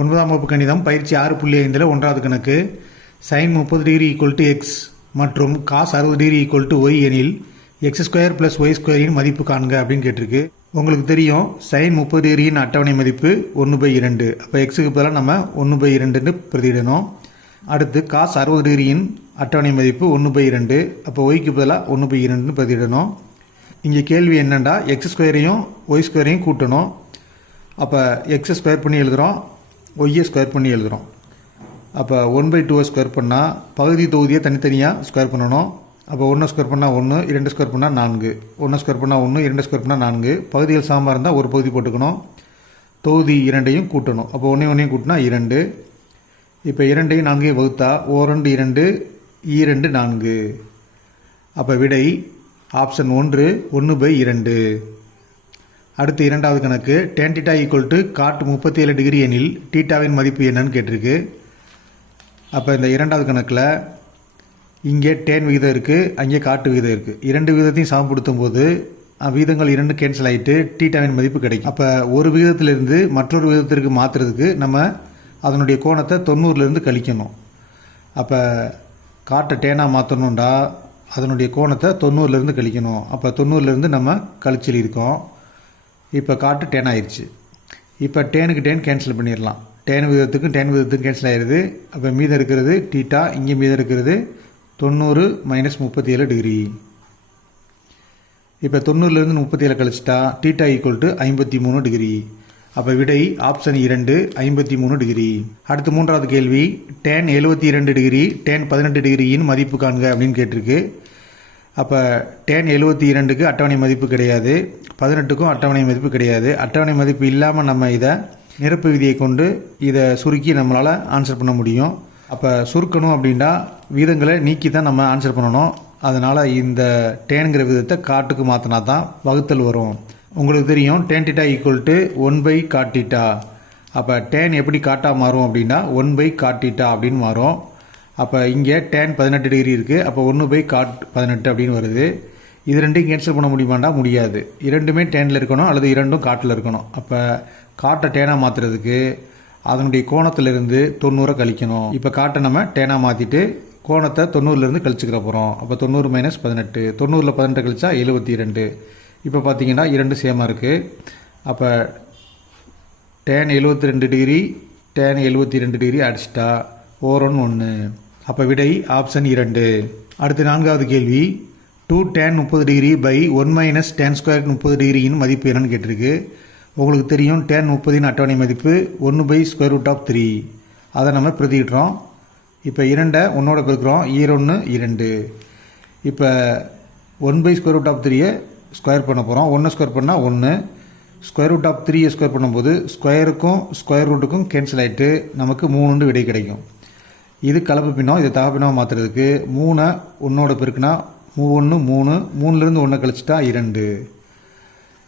9ஆம் வகுப்பு கணிதம் பயிற்சி 6.5 1வது கணக்கு sin 30 degree equal to x மற்றும் cos 60 degree equal to y எனில் எக்ஸ் ஸ்கொயர் ப்ளஸ் ஒய் ஸ்கொயரின் மதிப்பு காண்க அப்படின்னு கேட்டிருக்கு. உங்களுக்கு தெரியும் sin 30 டிகிரியின் அட்டவணை மதிப்பு 1/2. அப்போ எக்ஸுக்கு பதிலாக நம்ம 1/2ன்னு பிரதியிடணும். அடுத்து cos 60 டிகிரியின் அட்டவணை மதிப்பு 1/2. அப்போ ஒய்க்கு பதிலாக 1/2ன்னு பிரதியிடணும். இங்கே கேள்வி என்னென்னா எக்ஸ் ஸ்கொயரையும் ஒய் ஸ்கொயரையும் கூட்டணும். அப்போ எக்ஸை ஸ்கொயர் பண்ணி எழுதுகிறோம், ஒய்யை ஸ்கொயர் பண்ணி எழுதுகிறோம். அப்போ 1/2 ஸ்கொயர் பண்ணால் பகுதி தொகுதியை தனித்தனியாக ஸ்கொயர் பண்ணணும். அப்போ 1 ஸ்கொயர் பண்ணால் 1, 2 ஸ்கொயர் பண்ணால் 4, 1 ஸ்கொயர் பண்ணால் 1, 2 ஸ்கொயர் பண்ணால் 4. பகுதிகள் சமமாக இருந்தால் ஒரு பகுதி போட்டுக்கணும். தொகுதி 2ஐயும் கூட்டணும். அப்போ 1 கூட்டினா 2. இப்போ 2ஐயும் 4ஐயும் வகுத்தா 2 2 2 4. அப்போ விடை ஆப்ஷன் 1 1/2. அடுத்து இரண்டாவது கணக்கு tan θ equal to cot 37 degree எனில் தீட்டாவின் மதிப்பு என்னன்னு கேட்டிருக்கு. அப்போ இந்த இரண்டாவது கணக்கில் இங்கே tan விகிதம் இருக்குது, அங்கே காட்டு விகிதம் இருக்குது. இரண்டு விகிதத்தையும் சமப்படுத்தும் போது விகிதங்கள் 2 கேன்சல் ஆகிட்டு தீட்டாவின் மதிப்பு கிடைக்கும். அப்போ ஒரு விகிதத்திலிருந்து மற்றொரு விகிதத்திற்கு மாற்றுறதுக்கு நம்ம அதனுடைய கோணத்தை 90லேருந்து கழிக்கணும். அப்போ காட்டை டேனாக மாற்றணுண்டா அதனுடைய கோணத்தை 90லேருந்து கழிக்கணும். அப்போ 90லேருந்து நம்ம கழிச்சல் இருக்கோம். இப்போ காட்டு டேன் ஆயிடுச்சு. இப்போ டேனுக்கு டேன் கேன்சல் பண்ணிடலாம். டேன் விதத்துக்கும் கேன்சல் ஆயிடுது. அப்போ மீதம் இருக்கிறது தீட்டா, இங்கே மீதம் இருக்கிறது 90 - 37 டிகிரி. இப்போ 90லேருந்து 37 கழிச்சிட்டா தீட்டா ஈக்குவல் டு 53 டிகிரி. அப்போ விடை ஆப்ஷன் 2 53 டிகிரி. அடுத்து மூன்றாவது கேள்வி tan 72 டிகிரி tan 18 டிகிரியின் மதிப்பு காண்க அப்படின்னு கேட்டிருக்கு. அப்போ tan 72க்கு அட்டவணை மதிப்பு கிடையாது, 18க்கும் அட்டவணை மதிப்பு கிடையாது. அட்டவணை மதிப்பு இல்லாமல் நம்ம இதை நிரப்பு விதியை கொண்டு இதை சுருக்கி நம்மளால் ஆன்சர் பண்ண முடியும். அப்போ சுருக்கணும் அப்படின்னா விகிதங்களை நீக்கி தான் நம்ம ஆன்சர் பண்ணணும். அதனால் இந்த டேனுங்கிற விதத்தை காட்டுக்கு மாற்றினா தான் வகுத்தல் வரும். உங்களுக்கு தெரியும் tan θ ஈக்குவல் டு 1/cot θ. அப்போ டேன் எப்படி காட்டாக மாறும் அப்படின்னா 1/cot θ அப்படின்னு மாறும். அப்போ இங்கே tan 18 டிகிரி இருக்குது. அப்போ 1/cot 18 அப்படின்னு வருது. இது ரெண்டையும் கேன்சல் பண்ண முடியுமாண்டா முடியாது. இரண்டுமே டேனில் இருக்கணும் அல்லது இரண்டும் காட்டில் இருக்கணும். அப்போ காட்டை டேனாக மாற்றுறதுக்கு அதனுடைய கோணத்திலிருந்து 90 கழிக்கணும். இப்போ காட்டை நம்ம டேனாக மாற்றிட்டு கோணத்தை 90லேருந்து கழிச்சுக்கிற போகிறோம். அப்போ 90 - 18, 90ல் 18 கழிச்சா 72. இப்போ பார்த்தீங்கன்னா 2 சேமாக இருக்குது. அப்போ tan 72 டிகிரி tan 72 டிகிரி அடிச்சிட்டா 1 அப்போ விடை ஆப்ஷன் 2. அடுத்து நான்காவது கேள்வி 2 tan 30 degree by 1 - tan square 30 டிகிரியின் மதிப்பு என்னன்னு கேட்டிருக்கு. உங்களுக்கு தெரியும் tan 30 அட்டவணை மதிப்பு 1/√3. அதை நம்ம பிரதியிடுறோம். இப்போ 2 1ஓட பெருக்கிறோம், 1 2. இப்போ 1/√3 ஸ்கொயர் பண்ண போகிறோம். 1 ஸ்கொயர் பண்ணால் 1, √3 ஸ்கொயர் பண்ணும்போது ஸ்கொயருக்கும் ஸ்கொயர் ரூட்டுக்கும் கேன்சல் ஆகிட்டு நமக்கு 3 விடை கிடைக்கும். இது கலப்பு பின்னம். இதை தக பின்னமாக மாற்றுறதுக்கு 3 1ஓட பெருக்குனா 3 3, 3லேருந்து 1 கழிச்சிட்டா 2.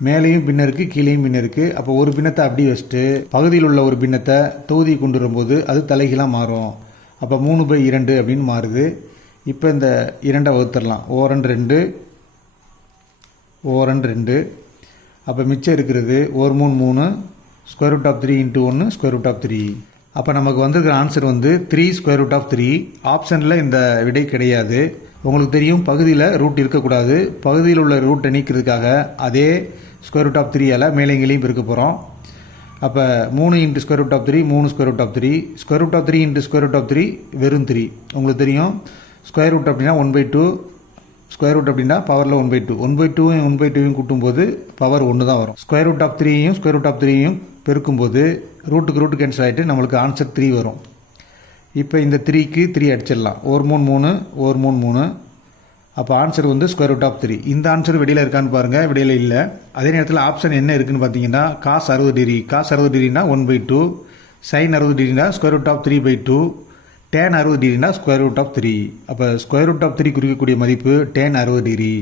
மேலேயும் பின்ன இருக்குது, கீழேயும் பின்ன இருக்குது. அப்போ ஒரு பின்னத்தை அப்படியே வச்சுட்டு பகுதியில் உள்ள ஒரு பின்னத்தை தொகுதி கொண்டு வரும்போது அது தலைகீழாக மாறும். அப்போ 3/2 அப்படின்னு மாறுது. இப்போ இந்த 2 வகுத்துடலாம். 2 2. அப்போ மிச்சம் இருக்கிறது 3 3 √3 × 1 √3. அப்போ நமக்கு வந்திருக்கிற ஆன்சர் 3 √3. ஆப்ஷனில் இந்த விடை கிடையாது. உங்களுக்கு தெரியும் பகுதியில் ரூட் இருக்கக்கூடாது. பகுதியில் உள்ள ரூட்டை நீக்கிறதுக்காக அதே √3ஆல் மேலேங்களையும் பெருக்க போகிறோம். அப்போ 3 × √3 3 √3 √3 × √3 வெறும் 3. உங்களுக்கு தெரியும் ஸ்கொயர் ரூட் அப்படின்னா 1/2, ஸ்கொயர் ரூட் அப்படின்னா பவரில் 1/2. 1/2 கூட்டும்போது பவர் 1 தான் வரும். √3யும் √3யும் பெருக்கும்போது ரூட்டு கேன்சல் ஆகிட்டு நம்மளுக்கு ஆன்சர் 3 வரும். இப்போ இந்த 3க்கு 3 அடிச்சிடலாம். 3 3 3. அப்போ ஆன்சர் √3. இந்த ஆன்சர் வெளியில் இருக்கான்னு பாருங்கள். வெளியில் இல்லை. அதே நேரத்தில் ஆப்ஷன் என்ன இருக்குதுன்னு பார்த்தீங்கன்னா cos 60 degree. cos 60 டிகிரினா 1/2, sin 60 டிகிரினா √3/2, tan 60 டிகிரினா √3. அப்போ √3 குறிக்கக்கூடிய மதிப்பு tan 60 டிகிரி.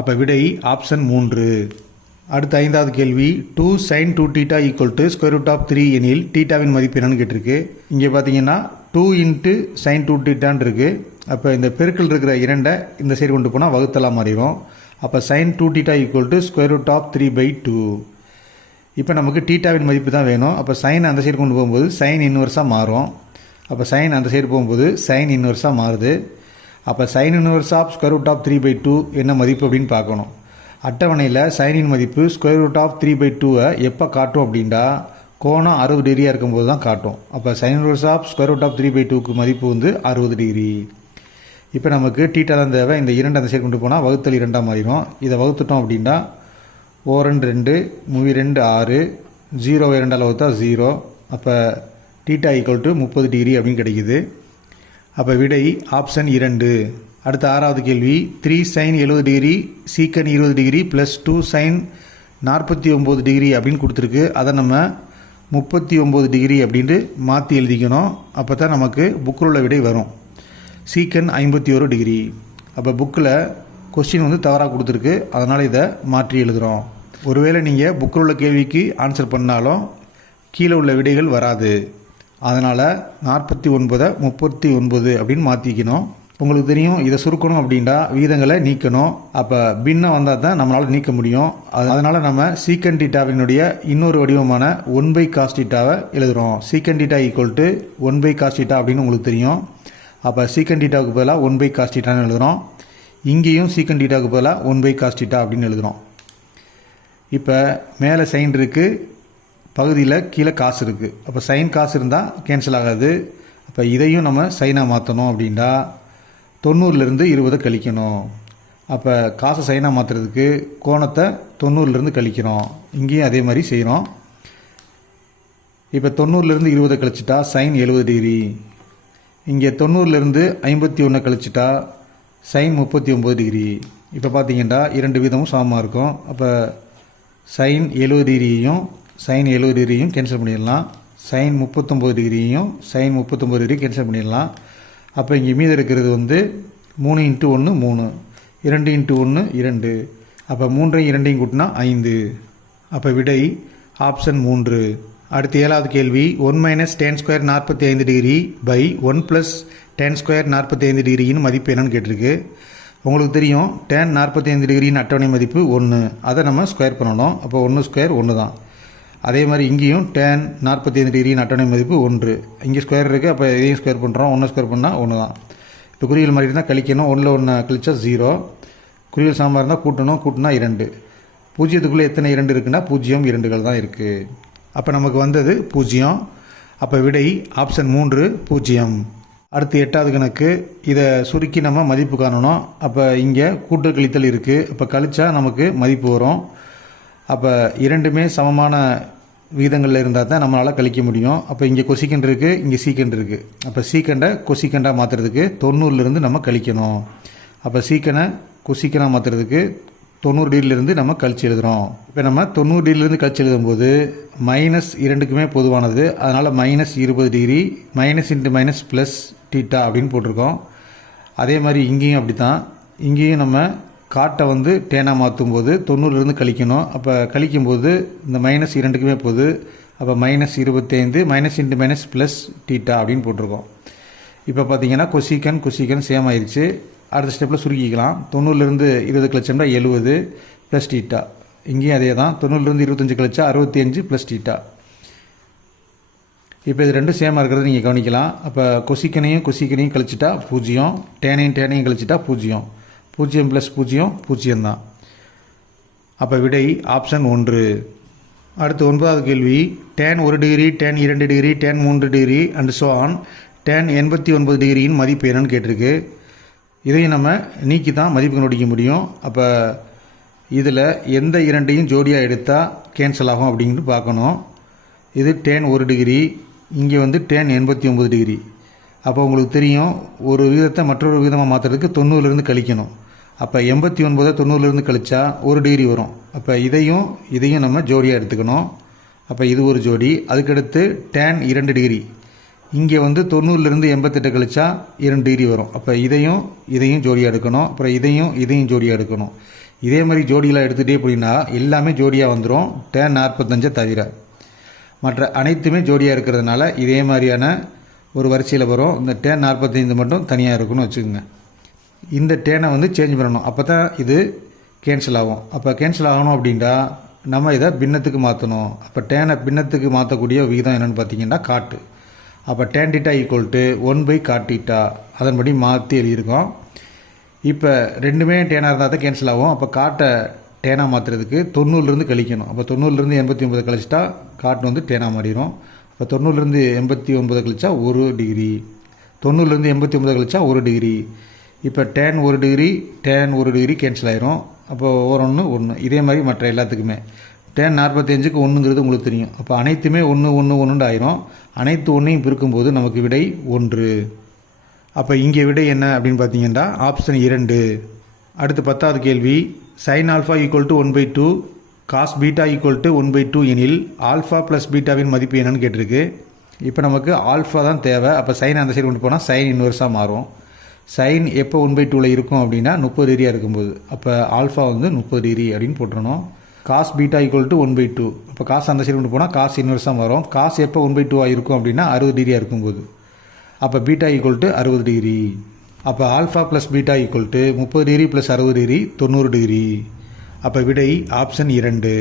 அப்போ விடை ஆப்ஷன் 3. அடுத்த ஐந்தாவது கேள்வி 2 sin 2θ ஈக்குவல் டு √3 எனில் தீட்டாவின் மதிப்பு என்னன்னு கேட்டிருக்கு. இங்கே பார்த்தீங்கன்னா 2 × sin 2θன்னு இருக்குது. அப்போ இந்த பெருக்கல் இருக்கிற 2 இந்த சைடு கொண்டு போனால் வகுத்தலாம் மாறிடும். அப்போ sin 2θ ஈக்குவல் டு √3/2. இப்போ நமக்கு டீட்டாவின் மதிப்பு தான் வேணும். அப்போ சைன் அந்த சைடு கொண்டு போகும்போது சைன் இன்வெர்ஸாக மாறும். அப்போ சைன் அந்த சைடு போகும்போது சைன் இன்வெர்ஸாக மாறுது. அப்போ sine inverse of square root of 3/2 என்ன மதிப்பு அப்படின்னு பார்க்கணும். அட்டவணையில் சைனின் மதிப்பு ஸ்கொயர் ரூட் ஆஃப் 3/2 எப்போ காட்டும் அப்படின்டா கோணம் 60 டிகிரியாக இருக்கும்போது தான் காட்டும். அப்போ sine inverse of square root of 3/2க்கு மதிப்பு வந்து 60 டிகிரி. இப்போ நமக்கு டீட்டா தான் தேவை. இந்த 2 அந்த சைடு கொண்டு போனால் வகுத்தல் 2ஆக மாறிடும். இதை வகுத்துட்டோம் அப்படின்னா 4 2 2 6 0 2ஆல் வகுத்தா 0. அப்போ டீட்டா ஈக்குவல் டு 30 டிகிரி அப்படின்னு கிடைக்குது. அப்போ விடை ஆப்ஷன் 2. அடுத்த 6வது கேள்வி 3 sin 70 டிகிரி சீக்கன் 20 டிகிரி ப்ளஸ் 2 sin 49 டிகிரி அப்படின்னு கொடுத்துருக்கு. அதை நம்ம 39 டிகிரி அப்படின்ட்டு மாற்றி எழுதிக்கணும். அப்போ தான் நமக்கு புக்கில் உள்ள விடை வரும். சீக்கன் 51 டிகிரி. அப்போ புக்கில் கொஸ்டின் வந்து தவறாக கொடுத்துருக்கு, அதனால் இதை மாற்றி எழுதுகிறோம். ஒருவேளை நீங்கள் புக்கில் உள்ள கேள்விக்கு ஆன்சர் பண்ணாலும் கீழே உள்ள விடைகள் வராது. அதனால் 49 39 அப்படின்னு மாற்றிக்கணும். உங்களுக்கு தெரியும், இதை சுருக்கணும் அப்படின்னா விகிதங்களை நீக்கணும். அப்போ பின்னம் வந்தால் தான் நம்மளால் நீக்க முடியும். அதனால் நம்ம சீக்கன் டீட்டாவினுடைய இன்னொரு வடிவமான 1/cos டீட்டாவை எழுதுகிறோம். சீக்கன் theta equal to 1/cos theta அப்படின்னு உங்களுக்கு தெரியும். அப்போ சீக்கன் டீட்டாவுக்கு பதிலாக 1/cos டீட்டான்னு எழுதுகிறோம். இங்கேயும் சீக்கன் டீட்டாவுக்கு பதிலாக 1/cos டீட்டா அப்படின்னு எழுதுகிறோம். இப்போ மேலே சைன் இருக்குது, பகுதியில் கீழே காசு இருக்குது. அப்போ சைன் காசு இருந்தால் கேன்சல் ஆகாது. அப்போ இதையும் நம்ம சைனாக மாற்றணும் அப்படின்னா 90லேருந்து 20 கழிக்கணும். அப்போ காசை சைனாக மாற்றுறதுக்கு கோணத்தை 90லேருந்து கழிக்கிறோம். இங்கேயும் அதே மாதிரி செய்கிறோம். இப்போ 90லேருந்து 20 கழிச்சிட்டா சைன் 70 டிகிரி. இங்கே 90லேருந்து 51 கழிச்சிட்டா சைன் 39 டிகிரி. இப்போ பார்த்தீங்கன்னா 2 வீதமும் சமமாக இருக்கும். அப்போ சைன் 70 டிகிரியையும் சைன் 70 டிகிரியும் கேன்சல் பண்ணிடலாம். சைன் 39 டிகிரியும் சைன் 39 டிகிரி கேன்சல் பண்ணிடலாம். அப்போ இங்கே மீது இருக்கிறது வந்து 3 × 1 3, 2 × 1 2. அப்போ 3ஐயும் 2ஐயும் கூட்டினா 5. அப்போ விடை ஆப்ஷன் 3. அடுத்து 7வது கேள்வி 1 - tan square 45 degree by 1 + tan square 45 டிகிரியின் மதிப்பு என்னன்னு கேட்டிருக்கு. உங்களுக்கு தெரியும் tan 45 டிகிரியின் அட்டவணை மதிப்பு 1. அதை நம்ம ஸ்கொயர் பண்ணணும். அப்போ 1² 1 தான். அதே மாதிரி இங்கேயும் tan 45 டிகிரியின் அட்டவணை மதிப்பு 1. இங்கே ஸ்கொயர் இருக்குது, அப்போ இதையும் ஸ்கொயர் பண்ணுறோம். 1 ஸ்கொயர் பண்ணால் 1 தான். இப்போ குறிகள் மாதிரி இருந்தால் கழிக்கணும். 1ல் 1 கழிச்சா 0. குறிகள் சாம்பார் இருந்தால் கூட்டினா 2. பூஜ்ஜியத்துக்குள்ளே எத்தனை 2 இருக்குன்னா 0 2கள் தான் இருக்குது. அப்போ நமக்கு வந்தது 0. அப்போ விடை ஆப்ஷன் 3 0. அடுத்து 8வது கணக்கு. இதை சுருக்கி நம்ம மதிப்பு காணணும். அப்போ இங்கே கூட்டல் கழித்தல் இருக்குது. அப்போ கழிச்சா நமக்கு மதிப்பு வரும். அப்போ இரண்டுமே சமமான விகிதங்களில் இருந்தால் தான் நம்மளால் கழிக்க முடியும். அப்போ இங்கே கொசிக்கண்ட் இருக்குது, இங்கே சீக்கண்ட் இருக்குது. அப்போ சீக்கண்டை கொசிக்கண்டாக மாற்றுறதுக்கு 90லேருந்து நம்ம கழிக்கணும். அப்போ சீக்கனை கொசிக்கனாக மாற்றுறதுக்கு 90 டிகிரிலேருந்து நம்ம கழிச்சு எழுதுகிறோம். இப்போ நம்ம 90 டிகிரிலேருந்து கழிச்சு எழுதும்போது -2க்குமே பொதுவானது. அதனால் -20 டிகிரி -× ப்ளஸ் டீட்டா அப்படின்னு போட்டிருக்கோம். அதே மாதிரி இங்கேயும் அப்படி தான். இங்கேயும் நம்ம காட்டை வந்து டேனாக மாற்றும் போது 90லேருந்து கழிக்கணும். அப்போ கழிக்கும்போது இந்த -2க்குமே போகுது. அப்போ -25 - ப்ளஸ் டீட்டா அப்படின்னு போட்டிருக்கோம். இப்போ பார்த்தீங்கன்னா கொசிக்கன் சேம் ஆயிடுச்சு. அடுத்த ஸ்டெப்பில் சுருக்கிக்கலாம். 90லேருந்து 20 கழிச்சோம்னா 70 ப்ளஸ் டீட்டா. இங்கேயும் அதே தான். 90லேருந்து 25 கழிச்சா 65 ப்ளஸ் டீட்டா. இப்போ இது ரெண்டும் சேமாக இருக்கிறத நீங்கள் கவனிக்கலாம். அப்போ கொசிக்கனையும் கழிச்சிட்டா 0, டேனையும் கழிச்சிட்டா 0. 0 + 0 0 தான். அப்போ விடை ஆப்ஷன் 1. அடுத்து 9வது கேள்வி tan 1 degree tan 2 degree tan 3 degree and so on tan 89 டிகிரியின் மதிப்பு என்னன்னு கேட்டிருக்கு. இதையும் நம்ம நீக்கி தான் மதிப்பு கண்டுபிடிக்க முடியும். அப்போ இதில் எந்த இரண்டையும் ஜோடியாக எடுத்தால் கேன்சல் ஆகும் அப்படின்ட்டு பார்க்கணும். இது tan 1 டிகிரி, இங்கே வந்து tan 89 டிகிரி. அப்போ உங்களுக்கு தெரியும் ஒரு விகிதத்தை மற்றொரு விகிதமாக மாற்றுறதுக்கு 90லேருந்து கழிக்கணும். அப்போ 89 90லேருந்து கழிச்சா 1 டிகிரி வரும். அப்போ இதையும் நம்ம ஜோடியாக எடுத்துக்கணும். அப்போ இது ஒரு ஜோடி. அதுக்கடுத்து tan 2 டிகிரி, இங்கே வந்து 90லேருந்து 88 கழிச்சா 2 டிகிரி வரும். அப்போ இதையும் ஜோடியாக எடுக்கணும். அப்புறம் இதையும் ஜோடியாக எடுக்கணும். இதே மாதிரி ஜோடியெலாம் எடுத்துகிட்டே போனீங்கன்னா எல்லாமே ஜோடியாக வந்துடும், tan 45 தவிர. மற்ற அனைத்துமே ஜோடியாக இருக்கிறதுனால இதே மாதிரியான ஒரு வரிசையில் வரும். இந்த tan 45 மட்டும் தனியாக இருக்குன்னு வச்சுக்கோங்க. இந்த டேனை வந்து சேஞ்ச் பண்ணணும். அப்போ தான் இது கேன்சல் ஆகும். அப்போ கேன்சல் ஆகணும் அப்படின்னா நம்ம இதை பின்னத்துக்கு மாற்றணும். அப்போ டேனை பின்னத்துக்கு மாற்றக்கூடிய விகிதம் என்னென்னு பார்த்தீங்கன்னா காட்டு. அப்போ tan theta equal to 1/cot θ அதன்படி மாற்றி எழுதியிருக்கோம். இப்போ ரெண்டுமே டேனாக இருந்தால் தான் கேன்சல் ஆகும். அப்போ காட்டை டேனாக மாற்றுறதுக்கு 90லேருந்து கழிக்கணும். அப்போ 90லேருந்து 89 கழிச்சிட்டா காட்டு வந்து டேனாக மாறிடும். இப்போ 90லேருந்து 89 கழிச்சா 1 டிகிரி, 90லேருந்து 89 கழிச்சா 1 டிகிரி. இப்போ tan 1 degree, tan 1 degree cancel ஆயிரும். அப்போ ஒரு 1 இதே மாதிரி மற்ற எல்லாத்துக்குமே டேன் 45க்கு 1ங்கிறது உங்களுக்கு தெரியும். அப்போ அனைத்துமே 1 1 1 ஆயிரும். அனைத்து 1ஐயும் பிரிக்கும்போது நமக்கு விடை 1. அப்போ இங்கே விடை என்ன அப்படின்னு பார்த்தீங்கன்னா ஆப்ஷன் 2. அடுத்து 10வது கேள்வி, sin alpha equal to 1/2 cos beta equal to 1/2 எனில் ஆல்ஃபா ப்ளஸ் பீட்டாவின் மதிப்பு என்னன்னு கேட்டிருக்கு. இப்போ நமக்கு ஆல்ஃபா தான் தேவை. அப்போ சைன் அந்த சைடு கொண்டு போனால் சைன் இன்வெர்ஸாக மாறும். சைன் எப்போ 1/2 இருக்கும் அப்படின்னா 30 டிகிரியாக இருக்கும்போது. அப்போ ஆல்ஃபா வந்து 30 டிகிரி அப்படின்னு போட்டுறணும். Cos beta equal to 1/2. அப்போ காசு அந்த சைடு கொண்டு போனால் காசு இன்வெர்ஸாக வரும். காசு எப்போ 1/2 இருக்கும் அப்படின்னா 60 டிகிரியாக இருக்கும்போது. அப்போ பீட்டா ஈக்குவல் டு 60 டிகிரி. அப்போ alpha plus beta equal to 30 degree plus 60 degree 90 degree. அப்போ விடை ஆப்ஷன் 2.